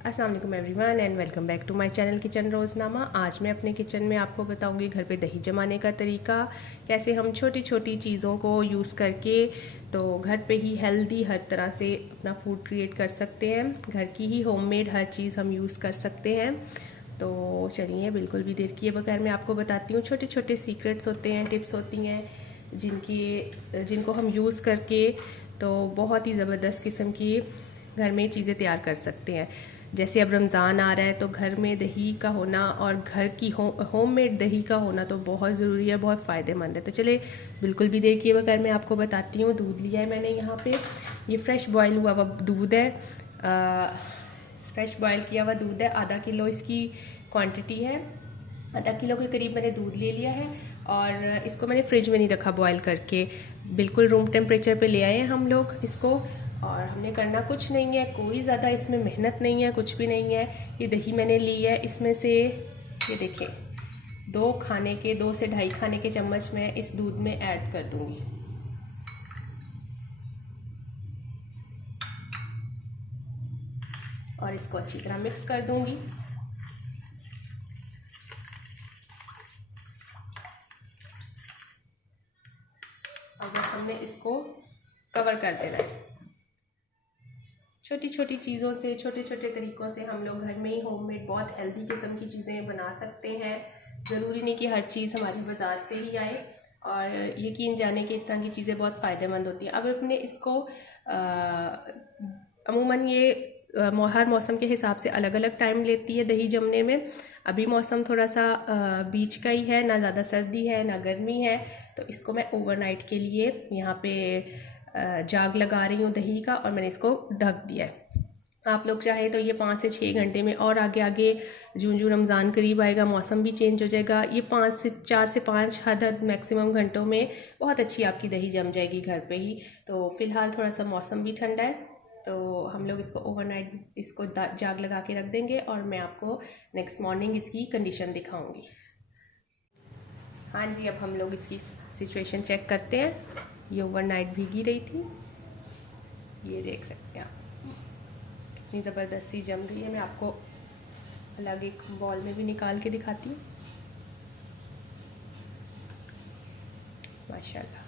अस्सलाम वालेकुम everyone and welcome back to my channel kitchen Roznama. आज मैं अपने किचन में आपको बताऊंगी घर पे दही जमाने का तरीका, कैसे हम छोटी छोटी चीज़ों को यूज़ करके तो घर पे ही हेल्दी हर तरह से अपना फूड क्रिएट कर सकते हैं। घर की ही होममेड हर चीज़ हम यूज़ कर सकते हैं। तो चलिए बिल्कुल भी देर किए बगैर मैं आपको बताती हूँ। छोटे छोटे सीक्रेट्स होते हैं, टिप्स होती हैं जिनको हम यूज़ करके तो बहुत ही ज़बरदस्त किस्म की घर में चीज़ें तैयार कर सकते हैं। जैसे अब रमज़ान आ रहा है तो घर में दही का होना और घर की होममेड दही का होना तो बहुत ज़रूरी है, बहुत फ़ायदेमंद है। तो चले बिल्कुल भी देर किए बगैर मैं आपको बताती हूँ। दूध लिया है मैंने यहाँ पे, ये फ्रेश बॉयल हुआ हुआ दूध है, फ्रेश बॉयल किया हुआ दूध है। आधा किलो इसकी क्वांटिटी है, आधा किलो के करीब मैंने दूध ले लिया है और इसको मैंने फ्रिज में नहीं रखा, बॉयल करके बिल्कुल रूम टेम्परेचर पे ले आए हैं हम लोग इसको। और हमने करना कुछ नहीं है, कोई ज़्यादा इसमें मेहनत नहीं है, कुछ भी नहीं है। ये दही मैंने ली है, इसमें से ये देखें 2 से ढाई खाने के चम्मच मैं इस दूध में ऐड कर दूंगी। और इसको अच्छी तरह मिक्स कर दूंगी। अब हमने इसको कवर कर देना है। छोटी छोटी चीज़ों से, छोटे छोटे तरीक़ों से हम लोग घर में ही होममेड बहुत हेल्दी किस्म की चीज़ें बना सकते हैं। ज़रूरी नहीं कि हर चीज़ हमारी बाज़ार से ही आए, और यकीन जाने कि इस तरह की चीज़ें बहुत फ़ायदेमंद होती हैं। अब अपने इसको अमूमन ये हर मौसम के हिसाब से अलग अलग टाइम लेती है दही जमने में। अभी मौसम थोड़ा सा बीच का ही है, ना ज़्यादा सर्दी है ना गर्मी है, तो इसको मैं ओवरनाइट के लिए यहाँ पे जाग लगा रही हूँ दही का, और मैंने इसको ढक दिया है। आप लोग चाहें तो ये 5 से 6 घंटे में, और आगे आगे जून रमज़ान करीब आएगा, मौसम भी चेंज हो जाएगा, ये 4 से 5 हद मैक्सिमम घंटों में बहुत अच्छी आपकी दही जम जाएगी घर पे ही। तो फ़िलहाल थोड़ा सा मौसम भी ठंडा है, तो हम लोग इसको ओवरनाइट इसको जाग लगा के रख देंगे, और मैं आपको नेक्स्ट मॉर्निंग इसकी कंडीशन दिखाऊंगी। हाँ जी, अब हम लोग इसकी सिचुएशन चेक करते हैं। ये ओवरनाइट भीगी रही थी, ये देख सकते हैं आप कितनी ज़बरदस्त सी जम गई है। मैं आपको अलग एक बॉल में भी निकाल के दिखाती हूँ। माशाल्लाह।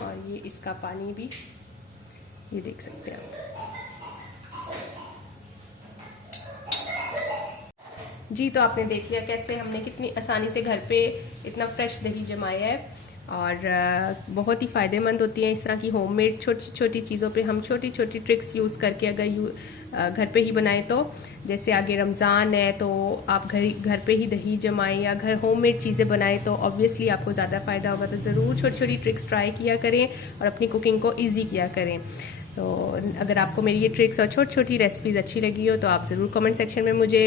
और ये इसका पानी भी ये देख सकते हैं आप जी। तो आपने देख लिया कैसे हमने कितनी आसानी से घर पे इतना फ्रेश दही जमाया है, और बहुत ही फ़ायदेमंद होती है इस तरह की होममेड छोटी छोटी चीज़ों पे हम छोटी छोटी ट्रिक्स यूज़ करके अगर घर पे ही बनाएं। तो जैसे आगे रमज़ान है तो आप घर पे ही दही जमाएं या घर होममेड चीज़ें बनाएं, तो ऑब्वियसली आपको ज़्यादा फ़ायदा होगा। तो ज़रूर छोटी छोटी ट्रिक्स ट्राई किया करें और अपनी कुकिंग को ईजी किया करें। तो अगर आपको मेरी ये ट्रिक्स और छोटी छोटी रेसिपीज़ अच्छी लगी हो तो आप ज़रूर कमेंट सेक्शन में मुझे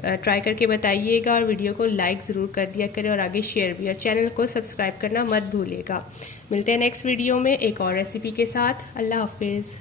ट्राई करके बताइएगा, और वीडियो को लाइक ज़रूर कर दिया करें और आगे शेयर भी, और चैनल को सब्सक्राइब करना मत भूलिएगा। मिलते हैं नेक्स्ट वीडियो में एक और रेसिपी के साथ। अल्लाह हाफिज़।